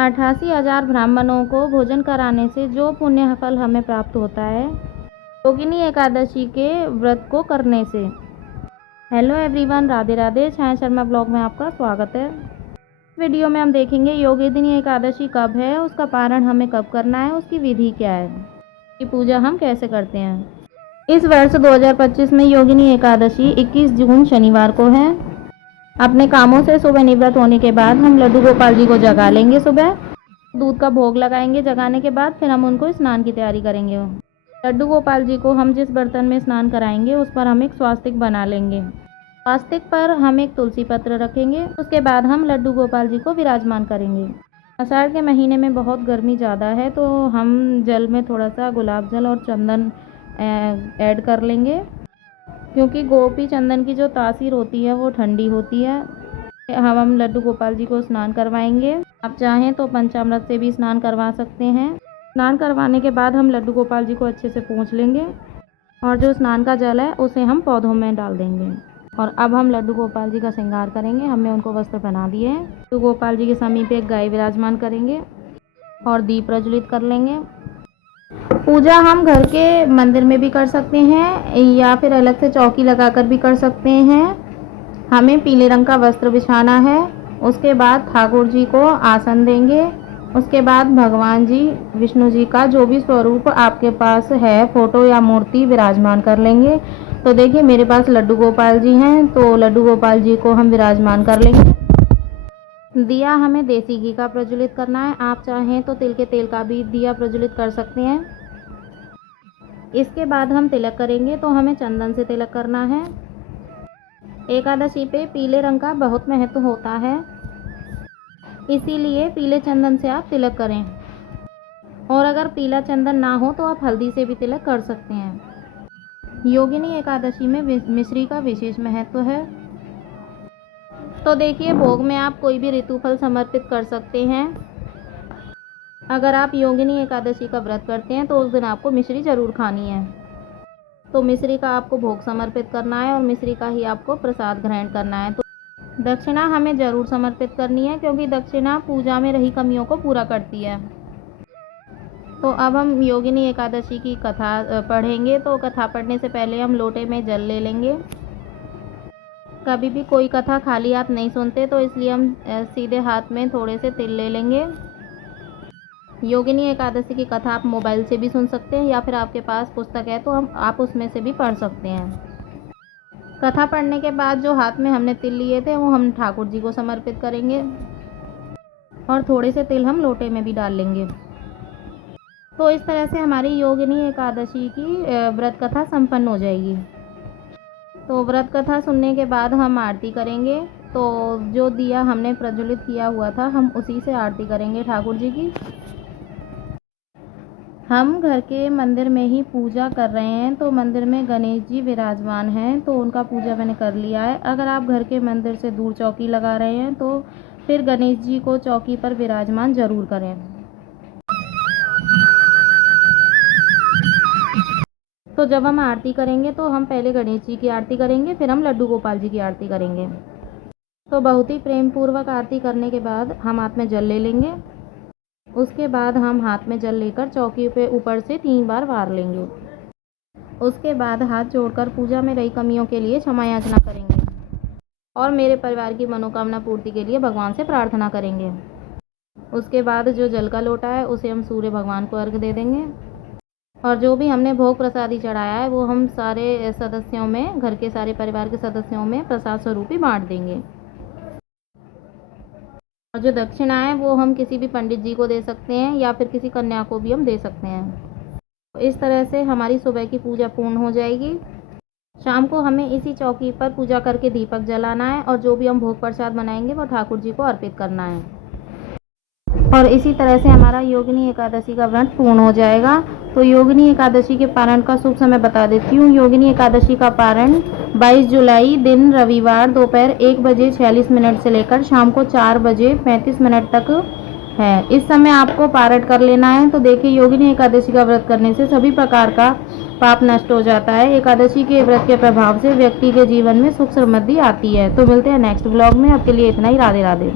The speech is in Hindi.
88,000 ब्राह्मणों को भोजन कराने से जो पुण्य फल हमें प्राप्त होता है योगिनी एकादशी के व्रत को करने से। Hello everyone, Radhe Radhe. Chhaya Sharma blog में आपका स्वागत है। वीडियो में हम देखेंगे योगिनी एकादशी कब है, उसका पारण हमें कब करना है, उसकी विधि क्या है, की पूजा हम कैसे करते हैं। इस वर्ष 2025 में योगिनी एकादशी 21 जून शनिवार को है। अपने कामों से सुबह निवृत्त होने के बाद हम लड्डू गोपाल जी को जगा लेंगे। सुबह दूध का भोग लगाएंगे। जगाने के बाद फिर हम उनको स्नान की तैयारी करेंगे। लड्डू गोपाल जी को हम जिस बर्तन में स्नान कराएंगे उस पर हम एक स्वास्तिक बना लेंगे। स्वास्तिक पर हम एक तुलसी पत्र रखेंगे। उसके बाद हम लड्डू गोपाल जी को विराजमान करेंगे। आषाढ़ के महीने में बहुत गर्मी ज़्यादा है, तो हम जल में थोड़ा सा गुलाब जल और चंदन ऐड कर लेंगे, क्योंकि गोपी चंदन की जो तासीर होती है वो ठंडी होती है। हम लड्डू गोपाल जी को स्नान करवाएंगे। आप चाहें तो पंचामृत से भी स्नान करवा सकते हैं। स्नान करवाने के बाद हम लड्डू गोपाल जी को अच्छे से पोंछ लेंगे और जो स्नान का जल है उसे हम पौधों में डाल देंगे। और अब हम लड्डू गोपाल जी का श्रृंगार करेंगे। हमने उनको वस्त्र पहना दिए हैं। लड्डू गोपाल जी के समीप एक गाय विराजमान करेंगे और दीप प्रज्वलित कर लेंगे। पूजा हम घर के मंदिर में भी कर सकते हैं या फिर अलग से चौकी लगाकर भी कर सकते हैं। हमें पीले रंग का वस्त्र बिछाना है। उसके बाद ठाकुर जी को आसन देंगे। उसके बाद भगवान जी, विष्णु जी का जो भी स्वरूप आपके पास है, फोटो या मूर्ति विराजमान कर लेंगे। तो देखिए मेरे पास लड्डू गोपाल जी हैं, तो लड्डू गोपाल जी को हम विराजमान कर लेंगे। दिया हमें देसी घी का प्रज्वलित करना है। आप चाहें तो तिल के तेल का भी दिया प्रज्वलित कर सकते हैं। इसके बाद हम तिलक करेंगे, तो हमें चंदन से तिलक करना है। एकादशी पे पीले रंग का बहुत महत्व होता है, इसीलिए पीले चंदन से आप तिलक करें। और अगर पीला चंदन ना हो तो आप हल्दी से भी तिलक कर सकते हैं। योगिनी एकादशी में मिश्री का विशेष महत्व है। तो देखिए भोग में आप कोई भी ऋतु फल समर्पित कर सकते हैं। अगर आप योगिनी एकादशी का व्रत करते हैं तो उस दिन आपको मिश्री ज़रूर खानी है। तो मिश्री का आपको भोग समर्पित करना है और मिश्री का ही आपको प्रसाद ग्रहण करना है। तो दक्षिणा हमें ज़रूर समर्पित करनी है, क्योंकि दक्षिणा पूजा में रही कमियों को पूरा करती है। तो अब हम योगिनी एकादशी की कथा पढ़ेंगे। तो कथा पढ़ने से पहले हम लोटे में जल ले लेंगे। कभी भी कोई कथा खाली हाथ नहीं सुनते, तो इसलिए हम सीधे हाथ में थोड़े से तिल ले लेंगे। योगिनी एकादशी की कथा आप मोबाइल से भी सुन सकते हैं या फिर आपके पास पुस्तक है तो आप उसमें से भी पढ़ सकते हैं। कथा पढ़ने के बाद जो हाथ में हमने तिल लिए थे वो हम ठाकुर जी को समर्पित करेंगे और थोड़े से तिल हम लोटे में भी डाल लेंगे। तो इस तरह से हमारी योगिनी एकादशी की व्रत कथा संपन्न हो जाएगी। तो व्रत कथा सुनने के बाद हम आरती करेंगे। तो जो दिया हमने प्रज्वलित किया हुआ था हम उसी से आरती करेंगे ठाकुर जी की। हम घर के मंदिर में ही पूजा कर रहे हैं, तो मंदिर में गणेश जी विराजमान हैं, तो उनका पूजा मैंने कर लिया है। अगर आप घर के मंदिर से दूर चौकी लगा रहे हैं तो फिर गणेश जी को चौकी पर विराजमान ज़रूर करें। तो जब हम आरती करेंगे तो हम पहले गणेश जी की आरती करेंगे, फिर हम लड्डू गोपाल जी की आरती करेंगे। तो बहुत ही प्रेम पूर्वक आरती करने के बाद हम हाथ में जल ले लेंगे। उसके बाद हम हाथ में जल लेकर चौकी पे ऊपर से 3 बार वार लेंगे। उसके बाद हाथ जोड़कर पूजा में रही कमियों के लिए क्षमा याचना करेंगे और मेरे परिवार की मनोकामना पूर्ति के लिए भगवान से प्रार्थना करेंगे। उसके बाद जो जल का लोटा है उसे हम सूर्य भगवान को अर्घ दे देंगे और जो भी हमने भोग प्रसादी चढ़ाया है वो हम सारे सदस्यों में, घर के सारे परिवार के सदस्यों में प्रसाद स्वरूप ही बाँट देंगे। और जो दक्षिणा है वो हम किसी भी पंडित जी को दे सकते हैं या फिर किसी कन्या को भी हम दे सकते हैं। तो इस तरह से हमारी सुबह की पूजा पूर्ण हो जाएगी। शाम को हमें इसी चौकी पर पूजा करके दीपक जलाना है और जो भी हम भोग प्रसाद बनाएंगे वो ठाकुर जी को अर्पित करना है। और इसी तरह से हमारा योगिनी एकादशी का व्रत पूर्ण हो जाएगा। तो योगिनी एकादशी के पारण का शुभ समय बता देती हूँ। योगिनी एकादशी का पारण 22 जुलाई दिन रविवार दोपहर 1 बजे 46 मिनट से लेकर शाम को 4 बजे 35 मिनट तक है। इस समय आपको पारण कर लेना है। तो देखिए योगिनी एकादशी का व्रत करने से सभी प्रकार का पाप नष्ट हो जाता है। एकादशी के व्रत के प्रभाव से व्यक्ति के जीवन में सुख समृद्धि आती है। तो मिलते हैं नेक्स्ट ब्लॉग में। आपके लिए इतना ही। राधे राधे।